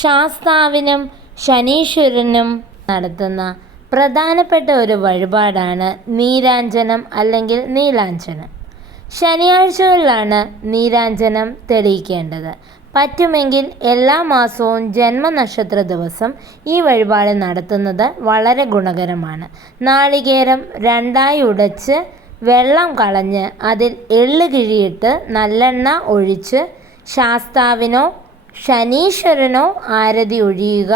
ശാസ്താവിനും ശനീശ്വരനും നടത്തുന്ന പ്രധാനപ്പെട്ട ഒരു വഴിപാടാണ് നീരാഞ്ജനം അല്ലെങ്കിൽ നീലാഞ്ജനം. ശനിയാഴ്ചകളിലാണ് നീരാഞ്ജനം തെളിയിക്കേണ്ടത്. പറ്റുമെങ്കിൽ എല്ലാ മാസവും ജന്മനക്ഷത്ര ദിവസം ഈ വഴിപാട് നടത്തുന്നത് വളരെ ഗുണകരമാണ്. നാളികേരം രണ്ടായി ഉടച്ച് വെള്ളം കളഞ്ഞ് അതിൽ എള്ള് കിഴിയിട്ട് നല്ലെണ്ണ ഒഴിച്ച് ശാസ്താവിനോ ശനീശ്വരനോ ആരതി ഒഴിയുക.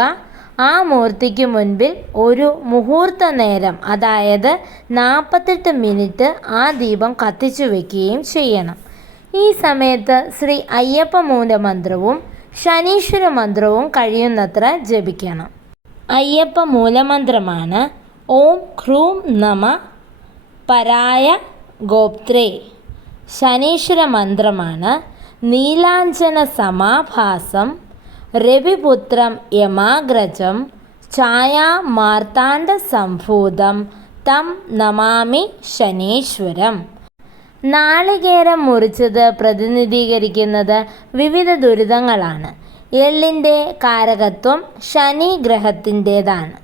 ആ മൂർത്തിക്ക് മുൻപിൽ ഒരു മുഹൂർത്ത നേരം, അതായത് 48 മിനിറ്റ് ആ ദീപം കത്തിച്ചു വയ്ക്കുകയും ചെയ്യണം. ഈ സമയത്ത് ശ്രീ അയ്യപ്പ മൂലമന്ത്രവും ശനീശ്വര മന്ത്രവും കഴിയുന്നത്ര ജപിക്കണം. അയ്യപ്പ മൂലമന്ത്രമാണ് ഓം ഹ്രൂം നമ പരായ ഗോപ്ത്രേ. ശനീശ്വര മന്ത്രമാണ് നീലാഞ്ജന സമാഭാസം രവിപുത്രം യമാഗ്രജം ഛായാ മാർത്താണ്ഡ സംഭൂതം തം നമാമി ശനീശ്വരം. നാളികേരം മുറിച്ചത് പ്രതിനിധീകരിക്കുന്നത് വിവിധ ദുരിതങ്ങളാണ്. എള്ളിൻ്റെ കാരകത്വം ശനി ഗ്രഹത്തിൻ്റേതാണ്.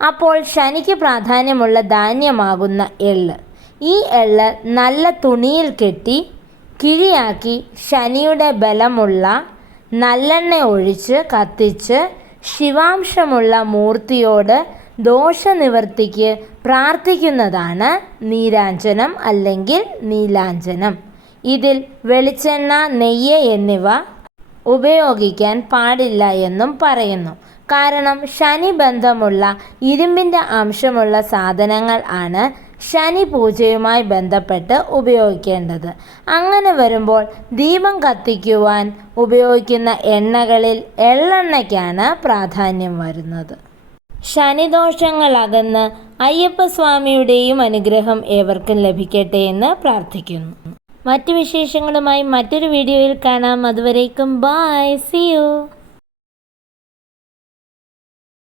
അപ്പോൾ ശനിക്ക് പ്രാധാന്യമുള്ള ധാന്യമാകുന്ന എള്ള്. ഈ എള്ള് നല്ല തുണിയിൽ കെട്ടി കിഴിയാക്കി ശനിയുടെ ബലമുള്ള നല്ലെണ്ണ ഒഴിച്ച് കത്തിച്ച് ശിവാംശമുള്ള മൂർത്തിയോട് ദോഷനിവൃത്തിക്ക് പ്രാർത്ഥിക്കുന്നതാണ് നീരാഞ്ജനം അല്ലെങ്കിൽ നീലാഞ്ജനം. ഇതിൽ വെളിച്ചെണ്ണ, നെയ്യ് എന്നിവ ഉപയോഗിക്കാൻ പാടില്ല എന്നും പറയുന്നു. കാരണം ശനി ബന്ധമുള്ള ഇരുമ്പിൻ്റെ അംശമുള്ള സാധനങ്ങൾ ആണ് ശനി പൂജയുമായി ബന്ധപ്പെട്ട് ഉപയോഗിക്കേണ്ടത്. അങ്ങനെ വരുമ്പോൾ ദീപം കത്തിക്കുവാൻ ഉപയോഗിക്കുന്ന എണ്ണകളിൽ എള്ളെണ്ണയ്ക്കാണ് പ്രാധാന്യം വരുന്നത്. ശനിദോഷങ്ങൾ അകന്ന് അയ്യപ്പസ്വാമിയുടെയും അനുഗ്രഹം ഏവർക്കും ലഭിക്കട്ടെ എന്ന് പ്രാർത്ഥിക്കുന്നു. മറ്റു വിശേഷങ്ങളുമായി മറ്റൊരു വീഡിയോയിൽ കാണാം. അതുവരേക്കും ബൈ, സീ യു.